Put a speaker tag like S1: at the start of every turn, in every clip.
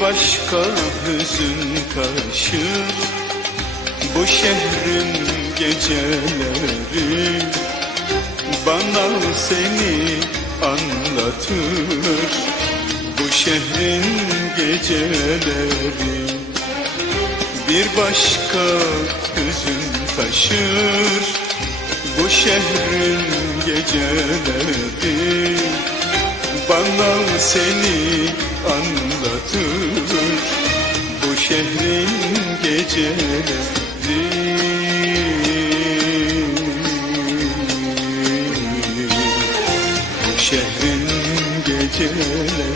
S1: Başka hüzün taşır Bu şehrin geceleri Bana seni anlatır. Bu şehrin geceleri Bir başka hüzün taşır. Bu şehrin geceleri bana seni anlatır. Bu şehrin geceleri. Bu şehrin geceleri.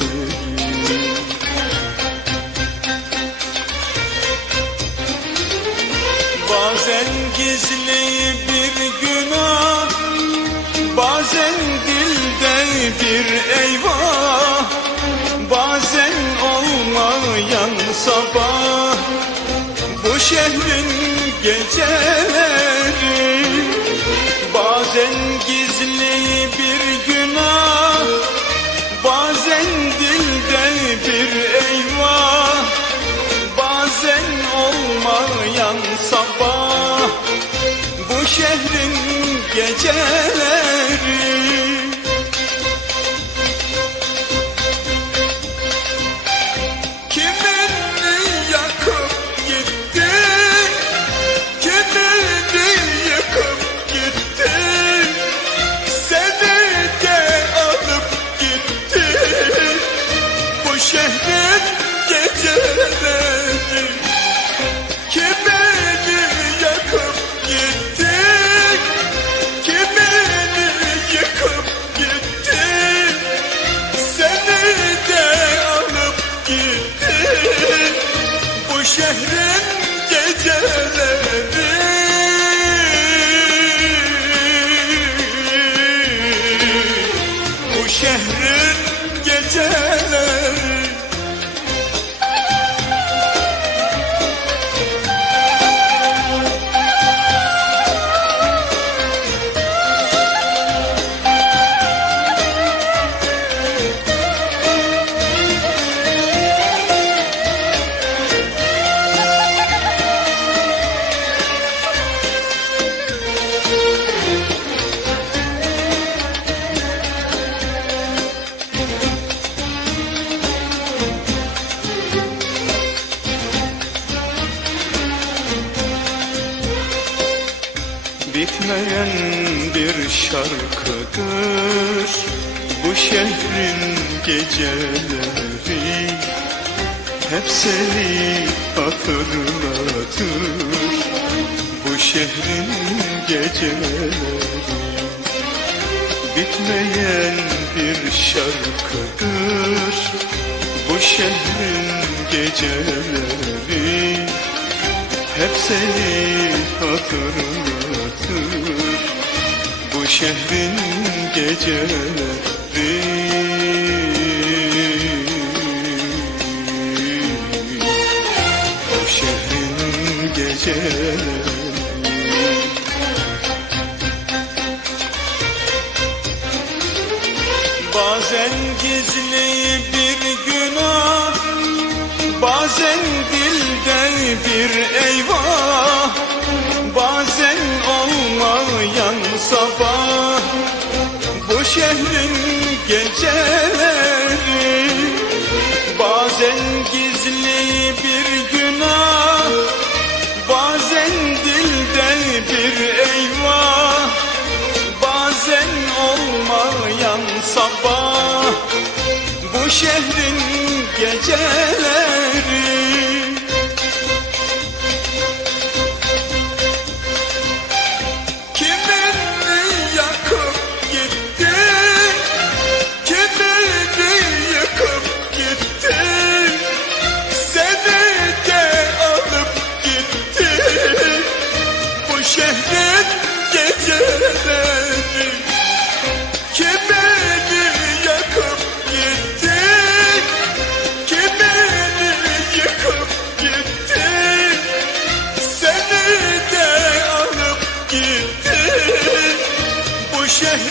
S1: Bazen gizli bir günah Bazen dilde bir eyvah? Bazen olmayan sabah. Bu şehrin geceleri Bazen gizli bir günah. Bazen dilde bir eyvah. Bazen olmayan sabah. Bu şehrin geceleri Bitmeyen bir şarkıdır. Bu şehrin geceleri Hep seni hatırlatır. Bu şehrin geceleri Bitmeyen bir şarkıdır. Bu şehrin geceleri hep seni hatırlatır Bu şehrin geceleri. Bu şehrin geceleri. Bazen gizli bir günah Bazen bir eyvah Bazen olmayan sabah. Bu şehrin geceleri Bazen gizli bir günah